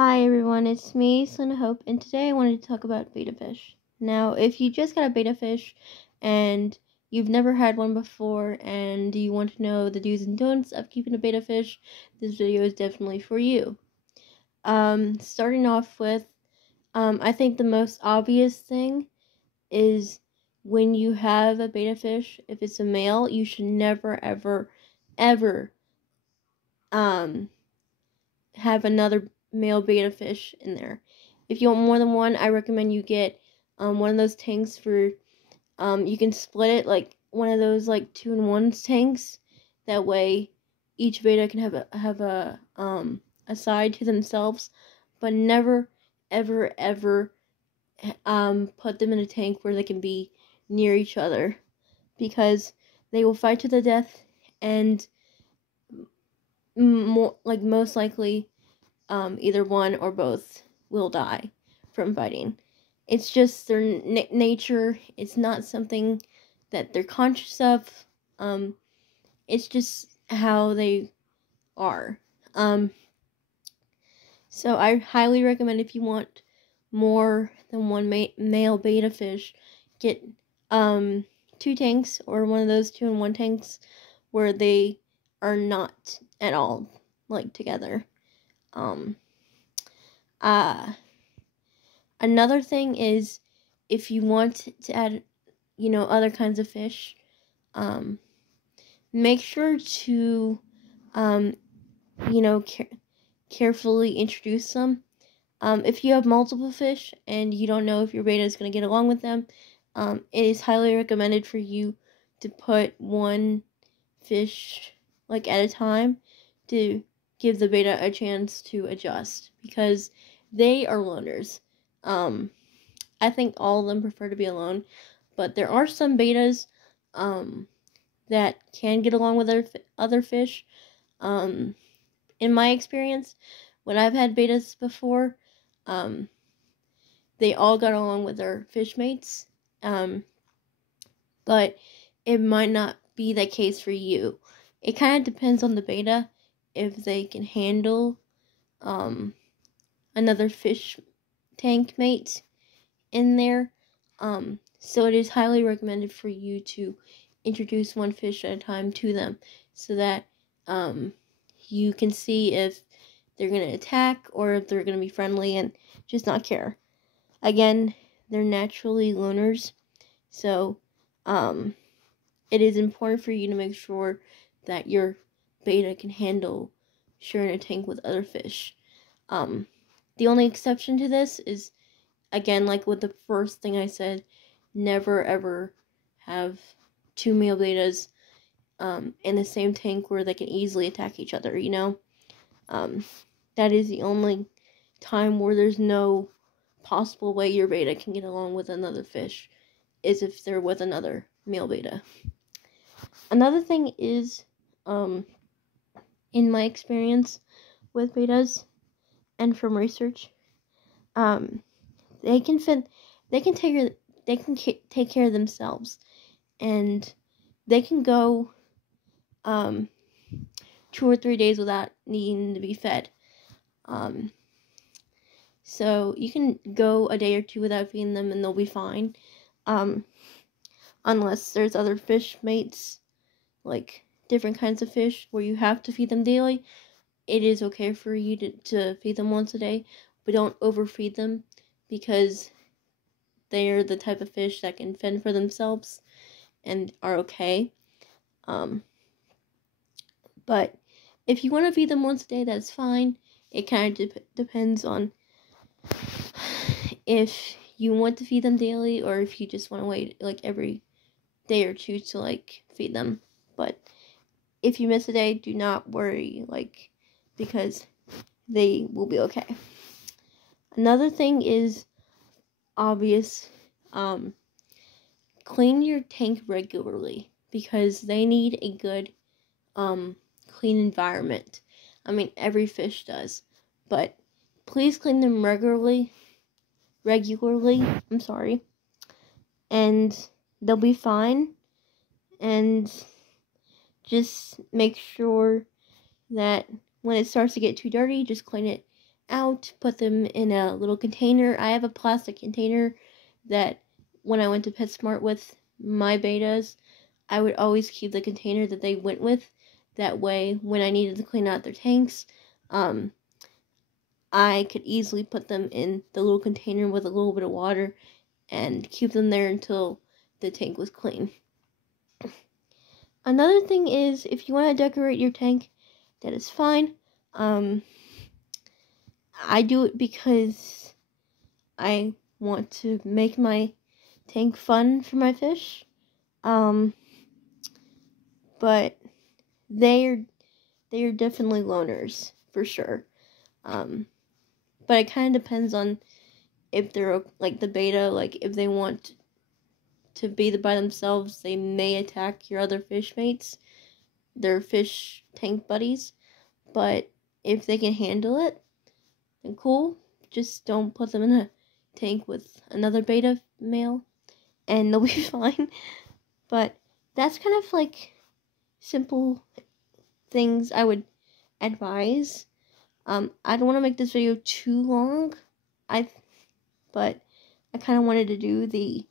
Hi everyone, it's me, Selena Hope, and today I wanted to talk about betta fish. Now, if you just got a betta fish and you've never had one before and you want to know the do's and don'ts of keeping a betta fish, this video is definitely for you. Starting off with, I think the most obvious thing is when you have a betta fish, if it's a male, you should never, ever, have another male betta fish in there. If you want more than one, I recommend you get one of those tanks for you can split it, like one of those like 2-in-1 tanks. That way each betta can have a side to themselves, but never ever put them in a tank where they can be near each other, because they will fight to the death, and most likely either one or both will die from fighting. It's just their nature. It's not something that they're conscious of. It's just how they are. So I highly recommend, if you want more than one male betta fish, get 2 tanks or one of those 2-in-1 tanks where they are not at all like together. Another thing is, if you want to add, other kinds of fish, make sure to, carefully introduce them. If you have multiple fish and you don't know if your betta is going to get along with them, it is highly recommended for you to put one fish at a time to give the betta a chance to adjust, because they are loners. I think all of them prefer to be alone, but there are some bettas that can get along with other fish. In my experience, when I've had bettas before, they all got along with their fish mates, but it might not be the case for you. It kind of depends on the betta, if they can handle another fish tank mate in there. So it is highly recommended for you to introduce one fish at a time to them, so that you can see if they're going to attack or if they're going to be friendly and just not care. Again, they're naturally loners, so it is important for you to make sure that your betta can handle sharing a tank with other fish. The only exception to this is, again, like with the first thing I said, never ever have 2 male bettas in the same tank where they can easily attack each other, That is the only time where there's no possible way your betta can get along with another fish, is if they're with another male betta. Another thing is, in my experience with bettas and from research, they can take care of themselves, and they can go 2 or 3 days without needing to be fed. So you can go a day or 2 without feeding them and they'll be fine. Unless there's other fish mates, like different kinds of fish where you have to feed them daily, it is okay for you to feed them once a day, but don't overfeed them, because they are the type of fish that can fend for themselves and are okay. But if you want to feed them once a day, that's fine. It kind of depends on if you want to feed them daily or if you just want to wait every day or 2 to feed them. But if you miss a day, do not worry, because they will be okay. Another thing is obvious. Clean your tank regularly, because they need a good clean environment. I mean, every fish does, but please clean them regularly, and they'll be fine. And just make sure that when it starts to get too dirty, just clean it out, put them in a little container. I have a plastic container that when I went to PetSmart with my betas, I would always keep the container that they went with. That way, when I needed to clean out their tanks, I could easily put them in the little container with a little bit of water and keep them there until the tank was clean. Another thing is, if you want to decorate your tank, that is fine. I do it because I want to make my tank fun for my fish. But they are definitely loners for sure. But it kind of depends on if they're like the beta, like if they want to be by themselves, they may attack your other fish mates, their fish tank buddies. But if they can handle it, then cool. Just don't put them in a tank with another beta male, and they'll be fine. But that's kind of like simple things I would advise. I don't want to make this video too long, but I kind of wanted to do the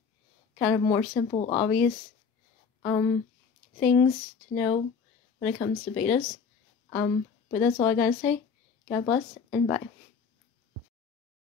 kind of more simple, obvious things to know when it comes to betas. But that's all I gotta say. God bless, and bye.